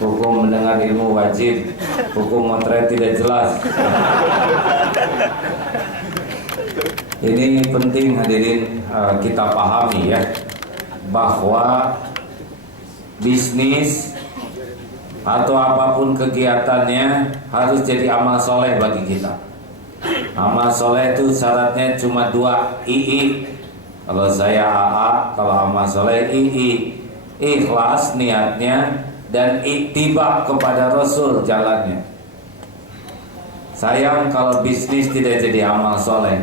Hukum mendengar ilmu wajib, hukum motret tidak jelas. Ini penting hadirin kita pahami ya, bahwa bisnis atau apapun kegiatannya harus jadi amal soleh bagi kita. Amal soleh itu syaratnya cuma dua, II. Kalau saya AA, kalau amal soleh II. Ikhlas niatnya dan ittiba kepada Rasul jalannya. Sayang kalau bisnis tidak jadi amal soleh.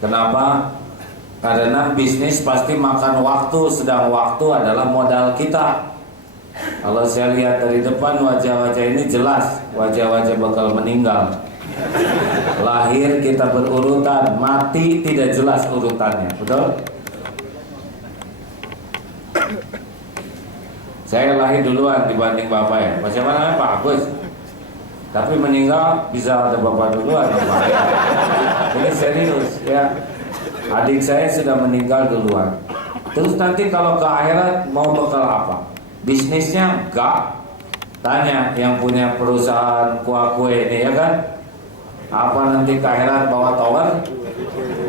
Kenapa? Karena bisnis pasti makan waktu, sedang waktu adalah modal kita. Kalau saya lihat dari depan wajah-wajah ini jelas wajah-wajah bakal meninggal. Lahir kita berurutan, mati tidak jelas urutannya, betul? Saya lahir duluan dibanding bapak ya. Siapa namanya? Pak Agus. Tapi meninggal bisa ada bapak duluan. Ini serius ya. Adik saya sudah meninggal duluan. Terus nanti kalau ke akhirat mau bekal apa? Bisnisnya enggak. Tanya yang punya perusahaan kuah kue ini ya kan? Apa nanti ke akhirat bawa tower?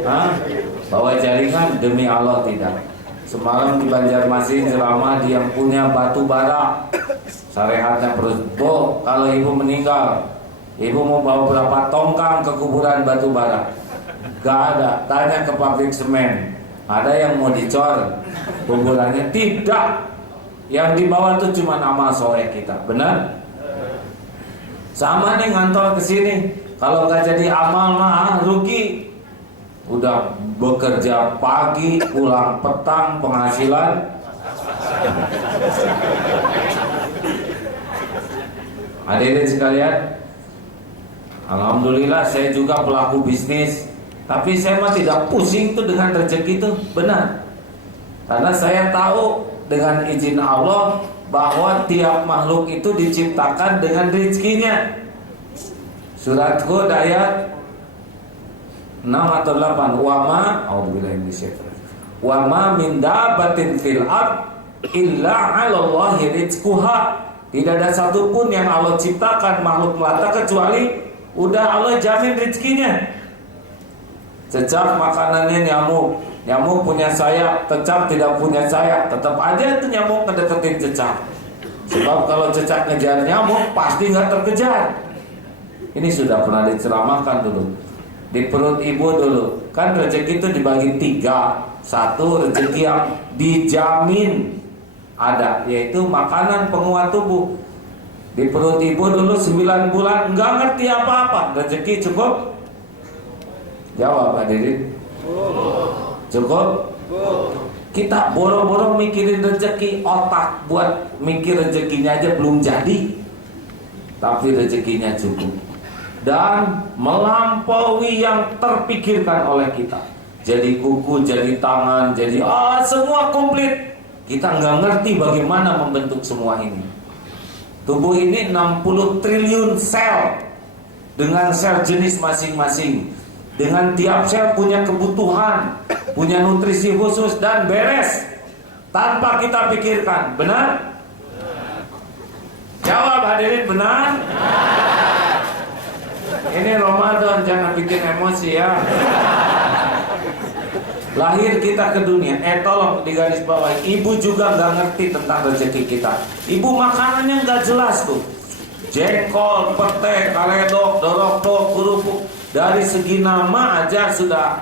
Hah? Bawa jaringan? Demi Allah tidak. Semalam di Banjarmasin ceramah di yang punya batu bara. Syariatnya perus, Bu, kalau ibu meninggal, ibu mau bawa berapa tongkang ke kuburan batu bara? Gak ada. Tanya ke pabrik semen, ada yang mau dicor kuburannya? Tidak. Yang dibawa itu cuma amal soleh kita, benar? Sama nih ngantor ke sini. Kalau nggak jadi amal mah rugi. Udah bekerja pagi, pulang petang, penghasilan. Hadirin sekalian, alhamdulillah saya juga pelaku bisnis. Tapi saya mah tidak pusing tuh dengan rezeki itu, benar. Karena saya tahu dengan izin Allah bahwa tiap makhluk itu diciptakan dengan rezekinya. Surat Hud ayat 6 atau 8. Wa ma min dabbatin fil ard illa 'ala Allahi rizquha. Tidak ada satupun yang Allah ciptakan makhluk melata kecuali udah Allah jamin rezekinya. Cecak makanannya nyamuk. Nyamuk punya sayap, cecak tidak punya sayap. Tetap aja itu nyamuk ngedeketin cecak. Sebab kalau cecak ngejar nyamuk pasti nggak terkejar. Ini sudah pernah diceramahkan dulu. Di perut ibu dulu, kan rezeki itu dibagi 3. Satu, rezeki yang dijamin ada, yaitu makanan penguat tubuh. Di perut ibu dulu 9 bulan nggak ngerti apa-apa. Rezeki cukup? Jawab hadirin. Cukup? Kita boro-boro mikirin rezeki, otak buat mikir rezekinya aja belum jadi. Tapi rezekinya cukup. Dan melampaui yang terpikirkan oleh kita. Jadi kuku, jadi tangan, jadi semua komplit. Kita nggak ngerti bagaimana membentuk semua ini. Tubuh ini 60 triliun sel dengan sel jenis masing-masing. Dengan tiap sel punya kebutuhan, punya nutrisi khusus dan beres tanpa kita pikirkan. Benar? Jawab hadirin, benar? Ini Ramadan, jangan bikin emosi ya. Lahir kita ke dunia, tolong digaris bawahi, ibu juga nggak ngerti tentang rezeki kita. Ibu makanannya nggak jelas tuh, jengkol, pete, kaledok, dorok-dorok, kerupuk. Dari segi nama aja sudah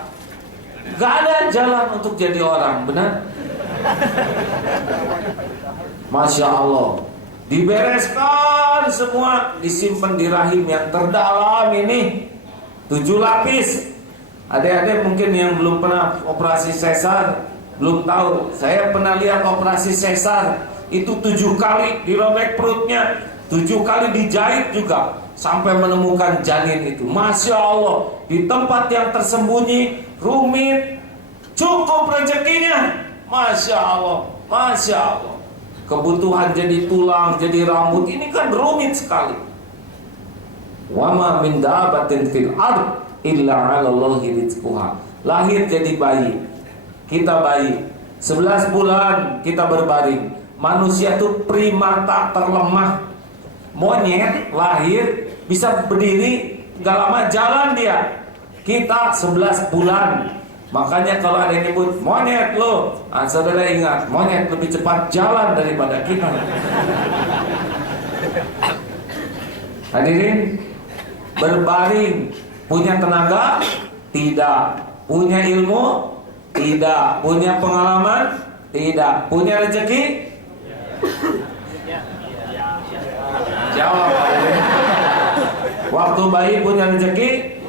nggak ada jalan untuk jadi orang, benar? Masya Allah, dibereskan semua, disimpan di rahim yang terdalam ini 7 lapis. Adik-adik mungkin yang belum pernah operasi sesar belum tahu. Saya pernah lihat operasi sesar itu 7 kali dirobek perutnya, 7 kali dijahit juga sampai menemukan janin itu. Masya Allah, di tempat yang tersembunyi, rumit, cukup rezekinya. Masya Allah, Masya Allah. Kebutuhan jadi tulang, jadi rambut, ini kan rumit sekali. Wa ma min dabbatin fil ard illa 'ala Allahi rizquha. Lahir jadi bayi. Kita bayi. 11 bulan kita berbaring. Manusia itu primata terlemah. Monyet lahir bisa berdiri, gak lama jalan dia. Kita 11 bulan. Makanya kalau ada yang nyebut monyet lo, saudara ingat, monyet lebih cepat jalan daripada kita. Hadirin, berbaring, punya tenaga? Tidak. Punya ilmu? Tidak. Punya pengalaman? Tidak. Punya rezeki? Jawab. Waktu bayi punya rezeki?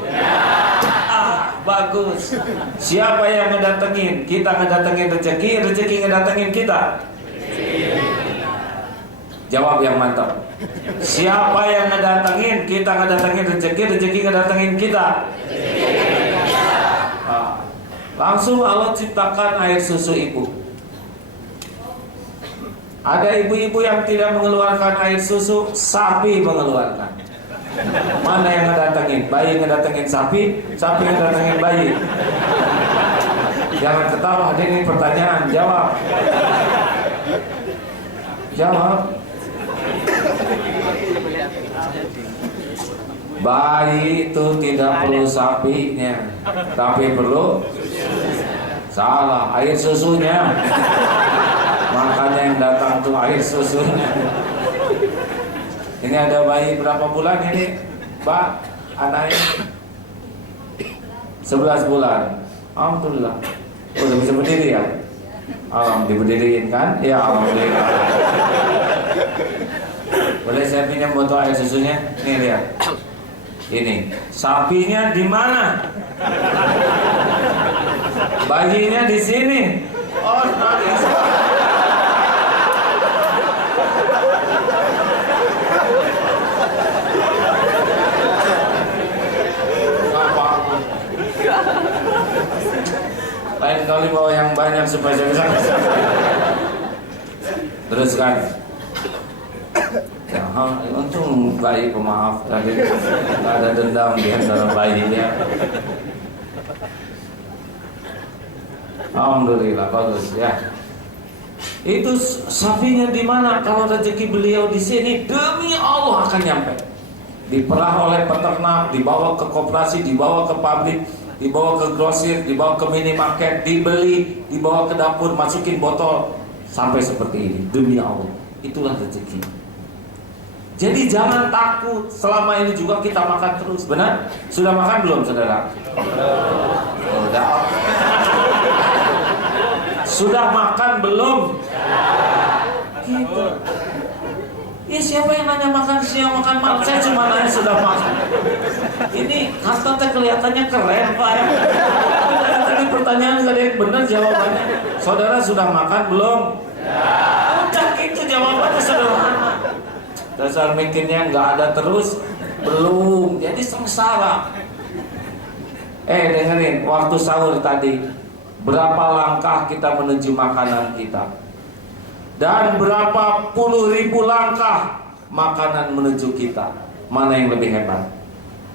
Bagus. Siapa yang ngedatengin? Kita ngedatengin rezeki, rezeki ngedatengin kita? Jawab yang mantap. Siapa yang ngedatengin? Kita ngedatengin rezeki, rezeki ngedatengin kita? Langsung Allah ciptakan air susu ibu. Ada ibu-ibu yang tidak mengeluarkan air susu, sapi mengeluarkan. Mana yang ngedatengin? Bayi ngedatengin sapi, sapi ngedatengin bayi. Jangan ketawa, ini pertanyaan, jawab. Jawab. Bayi itu tidak perlu sapinya, tapi perlu. Salah, air susunya. Makanya yang datang tuh air susunya. Ini ada bayi berapa bulan ini, Mbak? Anaknya 11 bulan. Alhamdulillah. Udah bisa berdiri ya? Diberdiriin kan? Ya alhamdulillah. Boleh saya pinjam botol air susunya? Nih lihat. Ini sapinya di mana? Bayinya di sini. Oh, lain kali bawa yang banyak supaya saya bisa. Teruskan. Ya, untung bayi pemaaf tadi, nggak ada dendam di antara bayinya. Alhamdulillah bagus ya. Itu sapinya di mana? Kalau rezeki beliau di sini, demi Allah akan nyampe. Diperah oleh peternak, dibawa ke koperasi, dibawa ke pabrik, dibawa ke grosir, dibawa ke minimarket, dibeli, dibawa ke dapur, masukin botol sampai seperti ini. Demi Allah, itulah rezeki. Jadi jangan takut. Selama ini juga kita makan terus, benar? Sudah makan belum, saudara? Sudah. Sudah makan belum? Gitu. Ya siapa yang nanya makan siang, makan malam? Saya cuma nanya sudah makan. Ini kata kelihatannya keren, Pak. Tadi pertanyaan tadi benar jawabannya. Saudara sudah makan belum? Udah gitu jawabannya sederhana. Dasar mikirnya nggak ada terus, belum. Jadi sengsara. Dengerin, waktu sahur tadi, berapa langkah kita menuju makanan kita? Dan berapa puluh ribu langkah makanan menuju kita? Mana yang lebih hebat?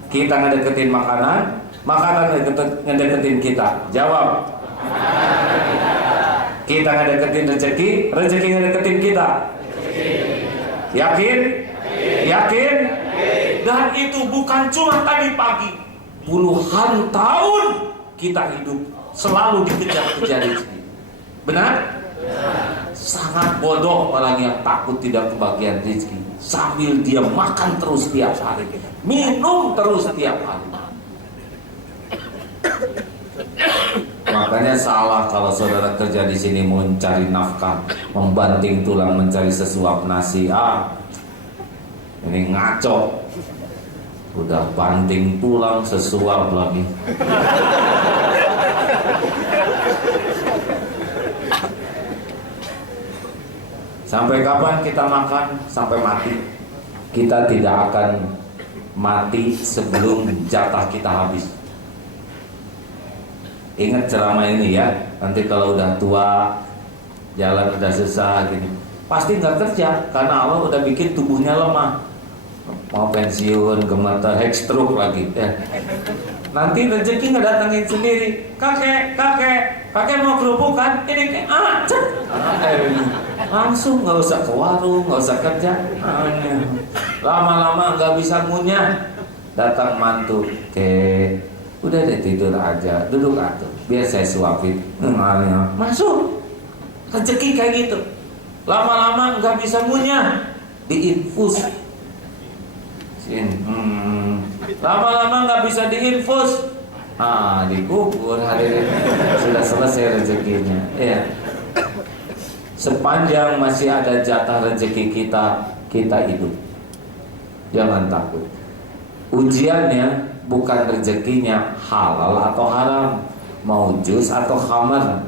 Kita ngedeketin makanan, makanan ngedeketin kita. Jawab. Kita ngedeketin rezeki, rezeki ngedeketin kita. Yakin? Yakin? Dan itu bukan cuma tadi pagi. Puluhan tahun kita hidup selalu dikejar-kejar rezeki. Benar? Sangat bodoh orang yang takut tidak kebagian rezeki, sambil dia makan terus tiap hari, minum terus tiap hari. Makanya salah kalau saudara kerja di sini mau mencari nafkah, membanting tulang mencari sesuap nasi. Ini ngaco. Udah banting tulang sesuap lagi. Sampai kapan kita makan? Sampai mati. Kita tidak akan mati sebelum jatah kita habis. Ingat ceramah ini ya. Nanti kalau udah tua, jalan udah susah gini, pasti nggak kerja karena Allah udah bikin tubuhnya lemah. Mau pensiun, gemeter, head stroke lagi ya. Nanti rezeki nggak datangin sendiri. Kakek mau kerupuk kan? Ini Langsung nggak usah ke warung, nggak usah kerja. Lama-lama nggak bisa ngunyah. Datang mantu, udah deh tidur aja, duduk atuh, biar saya suapin. Masuk, rezeki kayak gitu. Lama-lama nggak bisa ngunyah, diinfus. Lama-lama nggak bisa diinfus, dikubur hadirin. Sudah selesai rezekinya. Ya. Sepanjang masih ada jatah rezeki kita, kita hidup. Jangan takut. Ujiannya bukan rezekinya halal atau haram, mau jus atau khamar,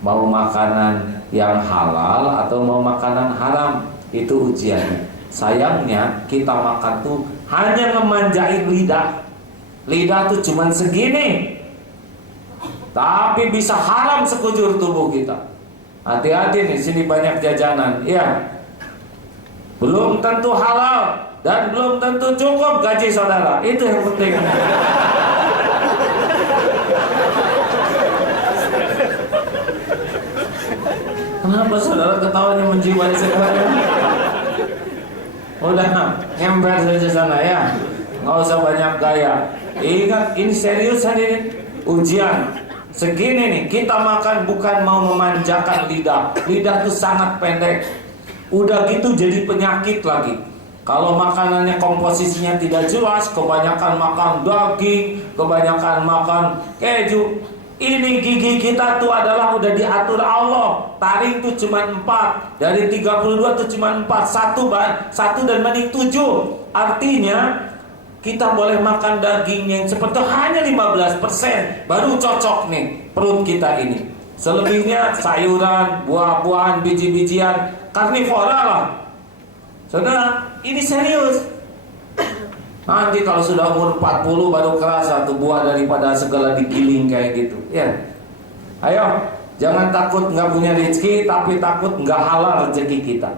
mau makanan yang halal atau mau makanan haram, itu ujiannya. Sayangnya kita makan tuh hanya ngemanjain lidah. Lidah tuh cuman segini, tapi bisa haram sekujur tubuh kita. Hati-hati nih, sini banyak jajanan, ya. Belum tentu halal dan belum tentu cukup gaji saudara. Itu yang penting. Kenapa saudara ketawanya menjiwai sekali? Udah, nyember saja sana ya. Nggak usah banyak gaya. Ingat, ini serius hadirin. Ujian. Segini nih, kita makan bukan mau memanjakan lidah. Lidah itu sangat pendek. Udah gitu jadi penyakit lagi. Kalau makanannya komposisinya tidak jelas, kebanyakan makan daging, kebanyakan makan keju. Ini gigi kita tuh adalah udah diatur Allah. Taring tuh cuma 4. Dari 32 tuh cuma 4. Satu dan banding 7. Artinya kita boleh makan daging yang seperti hanya 15%, baru cocok nih perut kita ini. Selebihnya sayuran, buah-buahan, biji-bijian, karnivora lah. Saudara, ini serius. Nanti kalau sudah umur 40 baru kerasa tuh buah daripada segala digiling kayak gitu. Ya, ayo, jangan takut nggak punya rezeki, tapi takut nggak halal rezeki kita.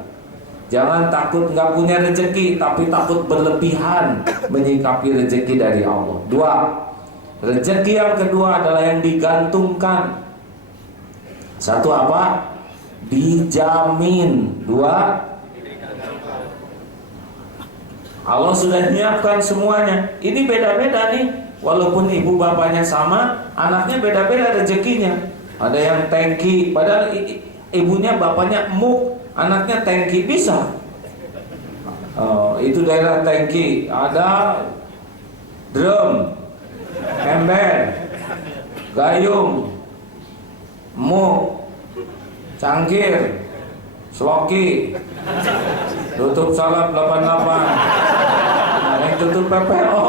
Jangan takut nggak punya rezeki, tapi takut berlebihan menyikapi rezeki dari Allah. 2. Rezeki yang kedua adalah yang digantungkan. 1 apa? Dijamin. 2. Allah sudah menyiapkan semuanya. Ini beda-beda nih. Walaupun ibu bapaknya sama, anaknya beda-beda rezekinya. Ada yang tangki, padahal ibunya bapaknya muk. Anaknya tangki bisa. Itu daerah tangki. Ada drum, ember, gayung, muk, cangkir, sloki, tutup salap 88. Yang tutup PPO.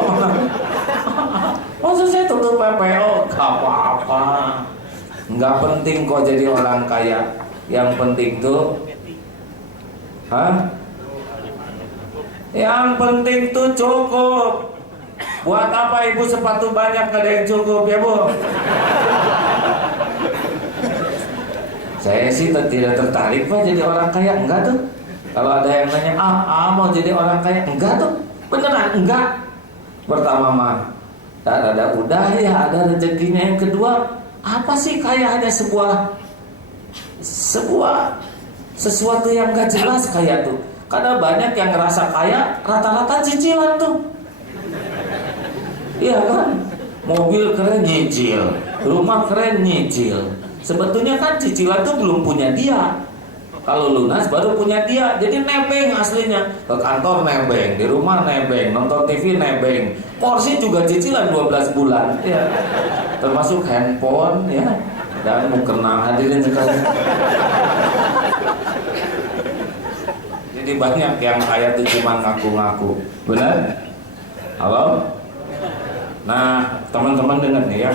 Maksud saya tutup PPO? Gak apa-apa. Nggak penting kok jadi orang kaya. Yang penting tuh yang penting tuh cukup. Buat apa ibu sepatu banyak gak ada yang cukup ya bu? Saya sih tidak tertarik pak jadi orang kaya. Enggak tuh. Kalau ada yang nanya mau jadi orang kaya, enggak tuh. Beneran enggak. Pertama mah ada udah ya ada rezekinya. Yang kedua, apa sih kaya? Hanya sesuatu yang gak jelas kaya tuh. Karena banyak yang ngerasa kaya rata-rata cicilan tuh. Iya kan? Mobil keren nyicil, rumah keren nyicil. Sebetulnya kan cicilan tuh belum punya dia. Kalau lunas baru punya dia. Jadi nebeng aslinya. Ke kantor nebeng, di rumah nebeng, nonton TV nebeng. Porsi juga cicilan 12 bulan ya. Termasuk handphone ya. Dan mukena hadirin sekalian. Jadi banyak yang kaya itu cuma ngaku-ngaku. Benar? Halo? Nah, teman-teman dengar nih ya.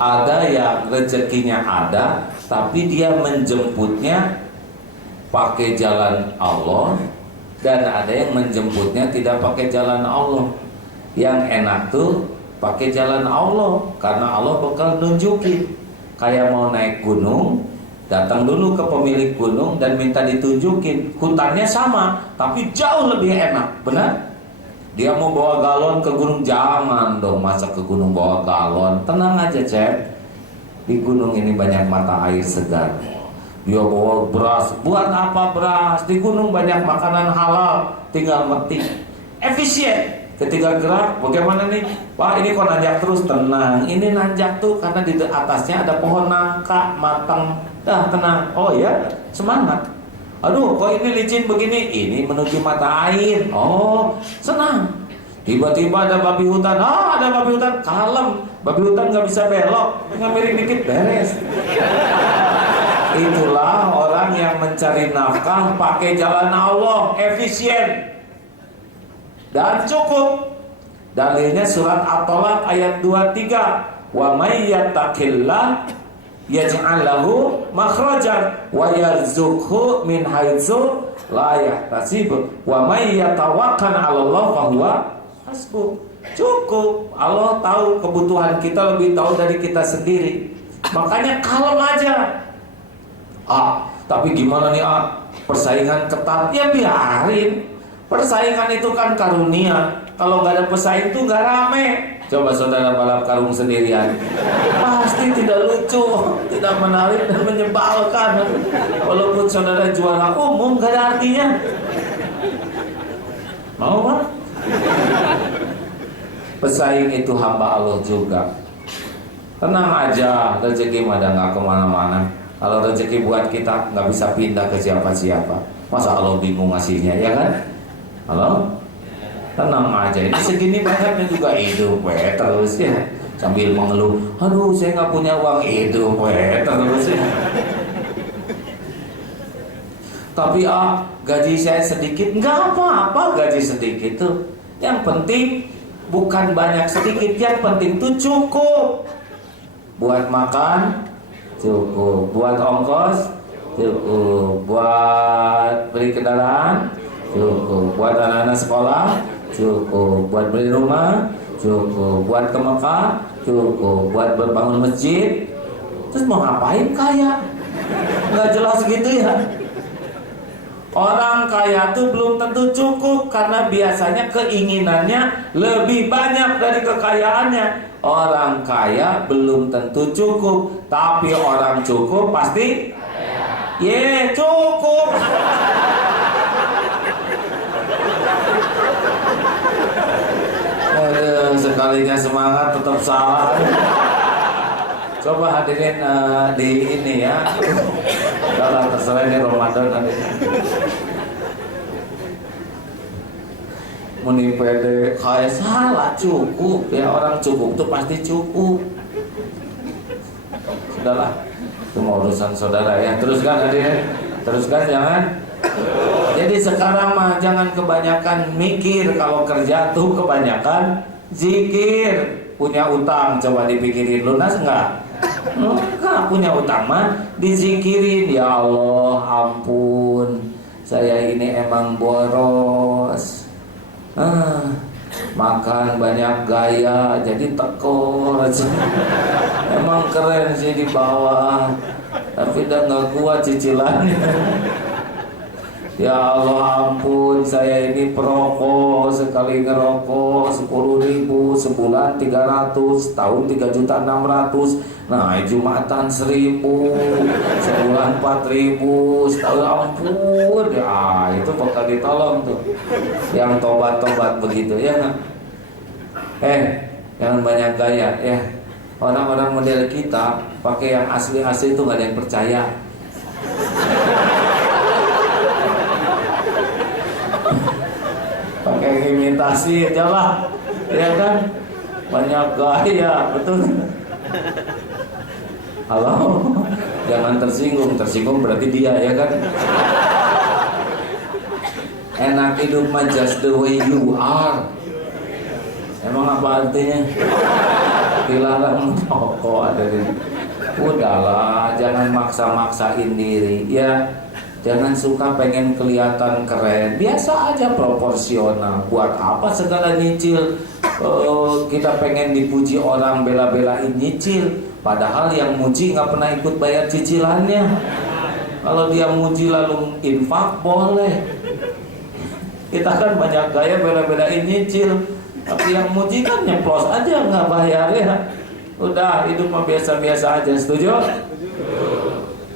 Ada yang rezekinya ada, tapi dia menjemputnya pakai jalan Allah, dan ada yang menjemputnya tidak pakai jalan Allah. Yang enak tuh pakai jalan Allah, karena Allah bakal nunjukin. Kayak mau naik gunung, datang dulu ke pemilik gunung dan minta ditunjukin. Hutannya sama, tapi jauh lebih enak. Benar? Dia mau bawa galon ke gunung, jangan dong masa ke gunung bawa galon. Tenang aja cep, di gunung ini banyak mata air segar. Dia bawa beras, buat apa beras? Di gunung banyak makanan halal, tinggal metik. Efisien. Ketika gerak, bagaimana nih? Wah, ini kok nanjak terus, tenang. Ini nanjak tuh karena di atasnya ada pohon nangka matang. Dah tenang. Oh ya, semangat. Aduh, kok ini licin begini? Ini menuju mata air. Oh, senang. Tiba-tiba ada babi hutan. Ada babi hutan, kalem. Babi hutan nggak bisa belok, tinggal miring dikit beres. Itulah orang yang mencari nafkah pakai jalan Allah, efisien dan cukup. Dalilnya surat At-Talaq ayat 23. Wa may yattaqillah yaj'al lahu makhrajan wa yarzuqhu min haitsu la yahtasib wa may yatawakkal 'ala Allah fa huwa hasbuh. Cukup. Allah tahu kebutuhan kita, lebih tahu dari kita sendiri. Makanya kalem aja. Tapi gimana nih persaingan ketat? Ya biarin. Persaingan itu kan karunia. Kalau nggak ada pesaing itu nggak rame. Coba saudara balap karung sendirian, pasti tidak lucu, tidak menarik dan menyebalkan. Walaupun saudara juara umum nggak ada artinya. Mau Pak? Pesaing itu hamba Allah juga. Tenang aja, rezeki mah nggak kemana-mana. Kalau rezeki buat kita nggak bisa pindah ke siapa-siapa. Masa Allah bingung ngasihnya, ya kan? Halo? Tenang aja, ini segini banyaknya juga hidup terus ya. Sambil mengeluh, aduh saya nggak punya uang, hidup terus ya. Tapi gaji saya sedikit, nggak apa-apa gaji sedikit tuh. Yang penting bukan banyak sedikit, yang penting tuh cukup. Buat makan cukup, buat ongkos cukup, buat beli kendaraan cukup, buat anak-anak sekolah cukup, buat beli rumah cukup, buat ke Mekah cukup, buat berbangun masjid. Terus mau ngapain kaya? Nggak jelas gitu ya. Orang kaya tuh belum tentu cukup, karena biasanya keinginannya lebih banyak dari kekayaannya. Orang kaya belum tentu cukup, tapi orang cukup pasti cukup. Sekalinya semangat tetap salah. Coba hadirin di ini ya. Kalau terserah ini Ramadan hadirin. Muni pede kayak salah cukup ya, orang cukup itu pasti cukup. Sudahlah, itu mau urusan saudara ya. Teruskan hadirin, teruskan jangan. Jadi sekarang mah jangan kebanyakan mikir, kalau kerja tuh kebanyakan zikir. Punya utang coba dipikirin lunas enggak? Enggak. Punya utang mah dizikirin. Ya Allah ampun, saya ini emang boros. Makan banyak gaya jadi tekor aja. Emang keren sih di bawah, tapi udah nggak kuat cicilannya. Ya Allah ampun, saya ini perokok, sekali ngerokok 10.000, sebulan 300, tahun 3.600.000. Nah Jumatan 1.000, sebulan 4.000, setahun ampun. Ya itu bakal ditolong tuh yang tobat-tobat begitu ya. Jangan banyak gaya ya. Orang-orang model kita pakai yang asli-asli itu nggak ada yang percaya. Pakai imitasi aja lah, ya kan? Banyak gaya, betul. Halo, jangan tersinggung berarti dia, ya kan? Enak hidup mah just the way you are. Emang apa artinya? Dilarang merokok ada di. Udahlah, jangan maksa-maksain diri, ya. Jangan suka pengen kelihatan keren. Biasa aja, proporsional. Buat apa segala nyicil? Kita pengen dipuji orang, bela-belain nyicil. Padahal yang muji nggak pernah ikut bayar cicilannya. Kalau dia muji lalu infak boleh. Kita kan banyak gaya bela-belain nyicil, tapi yang muji kan nyeplos aja nggak bayar ya. Udah hidup mah biasa-biasa aja. Setuju?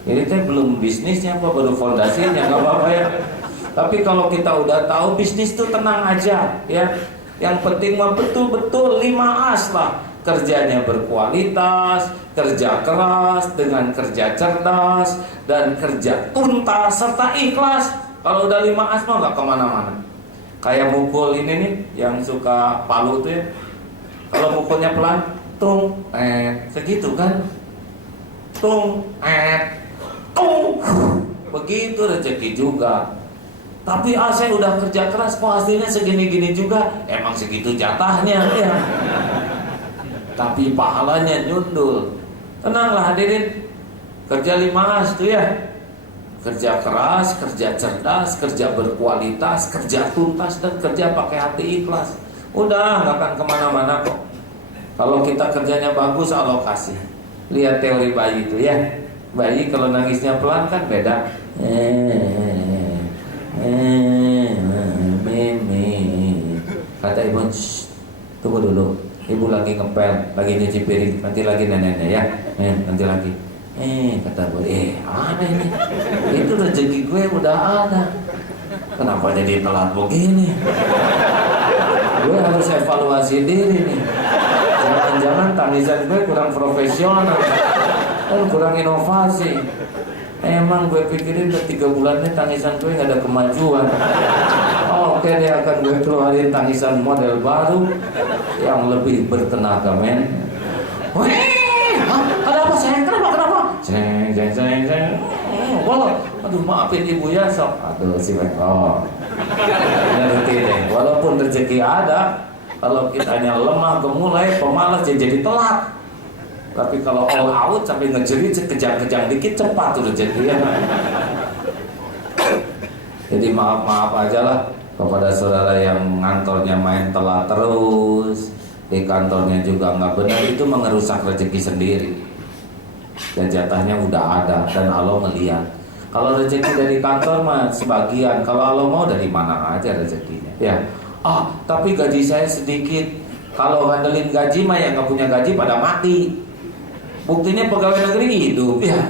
Ini teh belum bisnisnya apa, baru fondasinya, nggak apa-apa ya. Tapi kalau kita udah tahu bisnis tuh tenang aja ya. Yang penting mah betul-betul 5 As lah. Kerjanya berkualitas, kerja keras dengan kerja cerdas, dan kerja tuntas serta ikhlas. Kalau udah 5 As mah nggak kemana-mana. Kayak mukul ini nih, yang suka palu tuh ya. Kalau mukulnya pelan, tung, segitu kan. Tung, tung. Begitu rezeki juga. Tapi saya udah kerja keras kok hasilnya segini-gini juga. Emang segitu jatahnya ya. Tapi pahalanya nyundul. Tenanglah hadirin. Kerja 5 As tuh ya. Kerja keras, kerja cerdas, kerja berkualitas, kerja tuntas, dan kerja pakai hati ikhlas. Udah gak akan kemana-mana kok. Kalau kita kerjanya bagus, alokasi. Lihat teori bayi itu ya. Bayi kalau nangisnya pelan kan beda. Kata ibu, tunggu dulu. Ibu lagi ngepel, lagi nyuci piring. Nanti lagi neneknya ya. Nanti lagi. Kata gue, aneh ini. Itu rezeki gue udah ada. Kenapa jadi telat begini? Gue harus evaluasi diri nih. Jangan-jangan tangisan gue kurang profesional dan kurang inovasi. Emang gue pikirin udah 3 bulan ini tangisan gue gak ada kemajuan. Oke, dia akan gue keluarin tangisan model baru yang lebih bertenaga, men. Ada apa sayang? Kenapa? Ceng. Aduh, maafin ibu ya sok. Aduh si Beko. Ngerti deh. Walaupun rezeki ada, kalau kitanya lemah, gemulai, pemalas jadi telat. Tapi kalau all out sampai ngejerit kejang-kejang dikit cepat tuh rezekinya. Jadi maaf aja lah kepada saudara yang ngantornya main telat terus, di kantornya juga nggak benar, itu mengerusak rezeki sendiri. Dan jatahnya udah ada dan Allah melihat. Kalau rezeki dari kantor mah sebagian, kalau Allah mau dari mana aja rezekinya. Ya, tapi gaji saya sedikit. Kalau ngandelin gaji mah yang nggak punya gaji pada mati. Buktinya pegawai negeri hidup ya,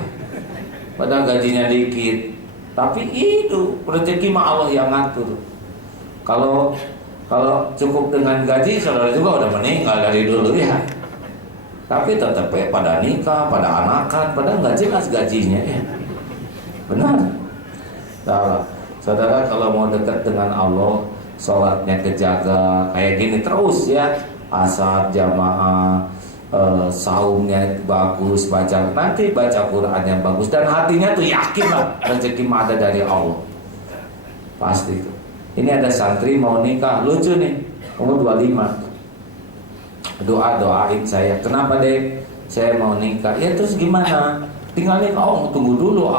padahal gajinya dikit, tapi hidup. Rezeki mah Allah yang ngatur. Kalau cukup dengan gaji, saudara juga udah meninggal dari dulu ya. Tapi tetap pada nikah, pada anakan, pada nggak jelas gajinya ya. Benar. Nah, saudara kalau mau dekat dengan Allah, sholatnya kejaga kayak gini terus ya. Asar jamaah, saumnya bagus, nanti baca Quran yang bagus, dan hatinya tuh yakin lah rezeki ada dari Allah. Pasti itu. Ini ada santri mau nikah, lucu nih, umur 25. Doain saya. Kenapa deh? Saya mau nikah. Ya terus gimana? Tinggalin, tunggu dulu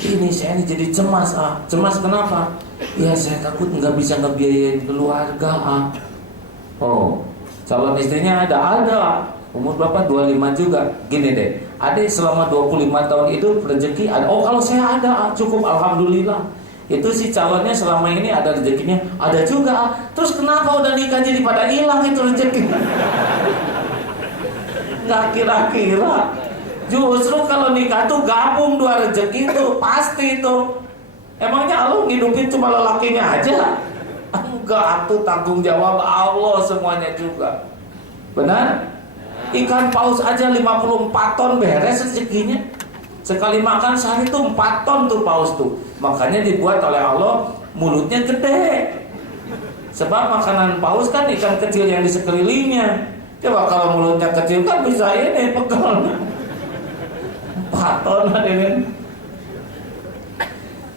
Ini saya ini jadi cemas Cemas kenapa? Ya saya takut nggak bisa ngebiayain keluarga calon istrinya ada. Umur berapa? 25 juga. Gini deh, adik selama 25 tahun itu rezeki ada. Kalau saya ada, cukup alhamdulillah. Itu si calonnya selama ini ada rezekinya, ada juga. Terus kenapa udah nikah jadi pada hilang itu rezeki? Nggak kira-kira. Justru kalau nikah tuh gabung 2 rezeki tuh pasti tuh. Emangnya Allah ngidupin cuma lelakinya aja? Enggak, tuh tanggung jawab Allah semuanya juga. Benar? Ikan paus aja 54 ton beres rezekinya. Sekali makan sehari tuh 4 ton tuh paus tuh. Makanya dibuat oleh Allah mulutnya gede. Sebab makanan paus kan ikan kecil yang di sekelilingnya. Coba kalau mulutnya kecil kan bisa ini pegal. 4 ton hadirin.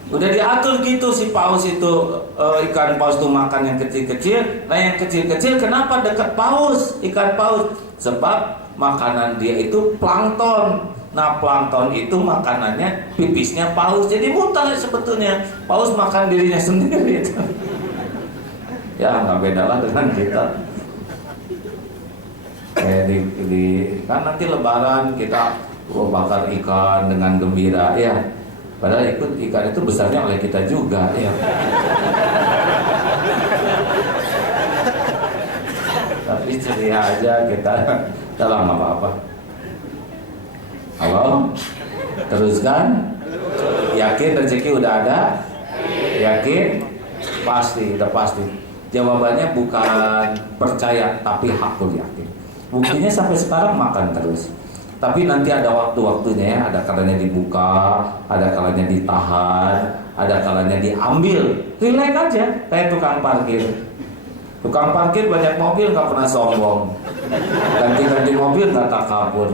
Udah diatur gitu si paus itu, ikan paus tuh makan yang kecil-kecil. Nah yang kecil-kecil kenapa dekat paus, ikan paus? Sebab makanan dia itu plankton. Nah plankton itu makanannya pipisnya paus. Jadi muntah sebetulnya. Paus makan dirinya sendiri. Ya nggak beda lah dengan kita. Kan nanti lebaran kita bakar ikan dengan gembira ya. Padahal ikan itu besarnya oleh kita juga ya. Tapi ceria aja kita Dalam apa-apa. Halo? Teruskan. Yakin rezeki udah ada? Yakin? Pasti, udah pasti. Jawabannya bukan percaya, tapi hakul yakin. Buktinya sampai sekarang makan terus. Tapi nanti ada waktu-waktunya ya, ada kalanya dibuka, ada kalanya ditahan, ada kalanya diambil. Relax aja, kayak tukang parkir. Tukang parkir banyak mobil nggak pernah sombong. Ganti-ganti mobil nggak takabur.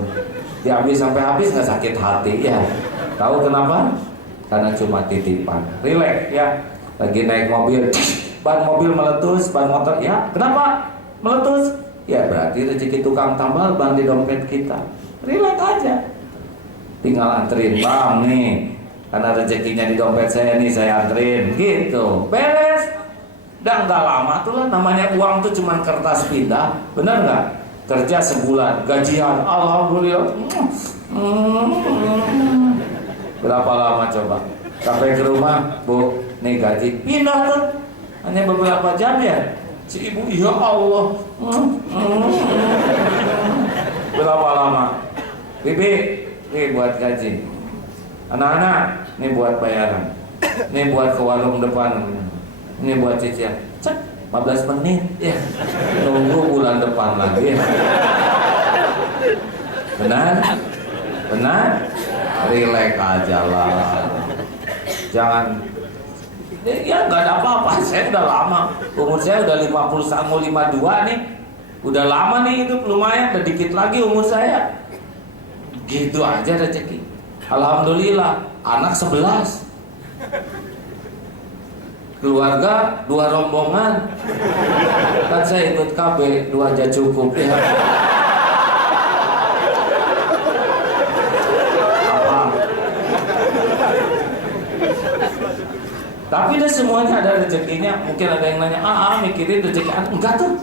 Diambil sampai habis nggak sakit hati ya. Tahu kenapa? Karena cuma titipan. Relax ya. Lagi naik mobil, ban mobil meletus, ban motor ya. Kenapa meletus? Ya berarti rezeki tukang tambal ban di dompet kita. Relax aja. Tinggal anterin, bang nih, karena rezekinya di dompet saya nih, saya anterin gitu. Beres. Dan nggak lama tuh lah, namanya uang tuh cuman kertas pindah. Bener nggak? Kerja sebulan, gajian, alhamdulillah. Berapa lama coba? Sampai ke rumah, Bu, nih gaji pindah tuh. Hanya beberapa jam ya. Si ibu, ya Allah. Berapa lama? Bibi, nih buat gaji. Anak-anak, nih buat bayaran. Nih buat ke warung depan. Ini buat cicilan. Cek, 15 menit ya. Nunggu bulan depan lagi. Benar? Benar? Relax aja lah. Jangan ya nggak ada apa-apa. Saya udah lama. Umur saya udah 50 mau 52 nih. Udah lama nih hidup, lumayan. Udah dikit lagi umur saya. Gitu aja rezeki. Alhamdulillah, anak 11. Keluarga 2 rombongan. Kan saya ikut KB 2 aja cukup ya. Apa? Tapi dia semuanya ada rezekinya. Mungkin ada yang nanya, mikirin rezeki anak. Enggak tuh.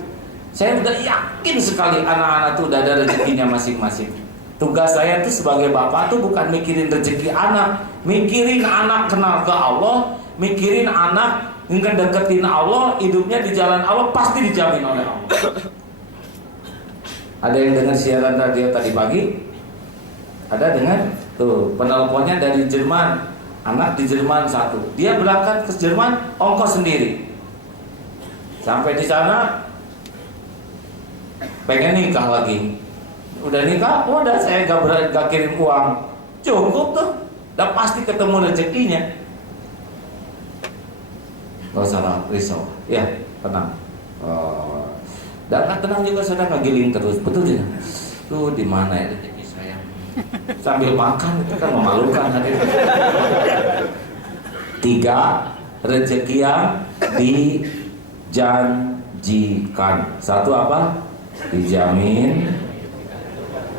Saya udah yakin sekali anak-anak tuh udah ada rezekinya masing-masing. Tugas saya tuh sebagai bapak tuh bukan mikirin rezeki anak, mikirin anak kenal ke Allah, mikirin anak ingin deketin Allah, hidupnya di jalan Allah pasti dijamin oleh Allah. Ada yang dengar siaran radio tadi pagi? Ada dengar? Tuh, penelponnya dari Jerman. Anak di Jerman satu. Dia berangkat ke Jerman ongkos sendiri. Sampai di sana pengen nikah lagi. Udah nikah, udah saya gak kirim uang. Cukup tuh. Udah pasti ketemu rezekinya. Gak usah risau, ya tenang. Dan tenang juga, sudah ngegiling terus, betul tidak? Tuh di mana ya rezeki saya? Sambil makan itu kan memalukan hadir. 3, rezeki yang dijanjikan. 1 apa? Dijamin.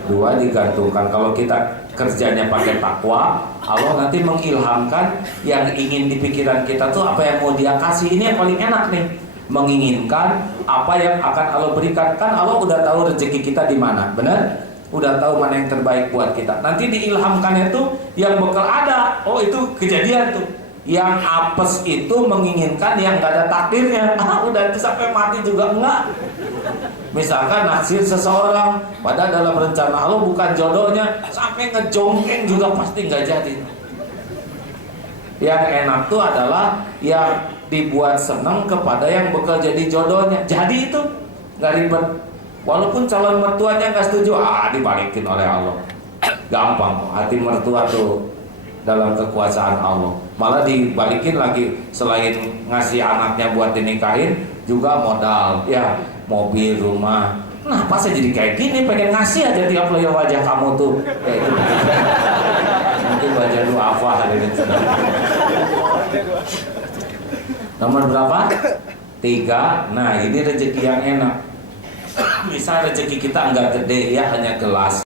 2, digantungkan. Kalau kita kerjanya pakai takwa, Allah nanti mengilhamkan yang ingin di pikiran kita tuh apa yang mau dia kasih. Ini yang paling enak nih, menginginkan apa yang akan Allah berikan. Kan Allah udah tahu rezeki kita di mana, benar? Udah tahu mana yang terbaik buat kita. Nanti diilhamkannya tuh yang bakal ada. Oh itu kejadian tuh. Yang apes itu menginginkan yang gak ada takdirnya. Udah itu sampai mati juga enggak. Misalkan naksir seseorang, padahal dalam rencana Allah bukan jodohnya, sampai ngejongkeng juga pasti nggak jadi. Yang enak tuh adalah yang dibuat seneng kepada yang bakal jadi jodohnya. Jadi itu nggak ribet. Walaupun calon mertuanya nggak setuju, dibalikin oleh Allah. Gampang, hati mertua tuh dalam kekuasaan Allah. Malah dibalikin lagi, selain ngasih anaknya buat dinikahin, juga modal, ya. Mobil, rumah. Kenapa saya jadi kayak gini? Pengen ngasih aja tiap lihat wajah kamu tuh. Kayak itu. Mungkin baca doa apa hari ini. Nomor berapa? 3. Nah ini rezeki yang enak. Misal rezeki kita enggak gede ya, hanya gelas.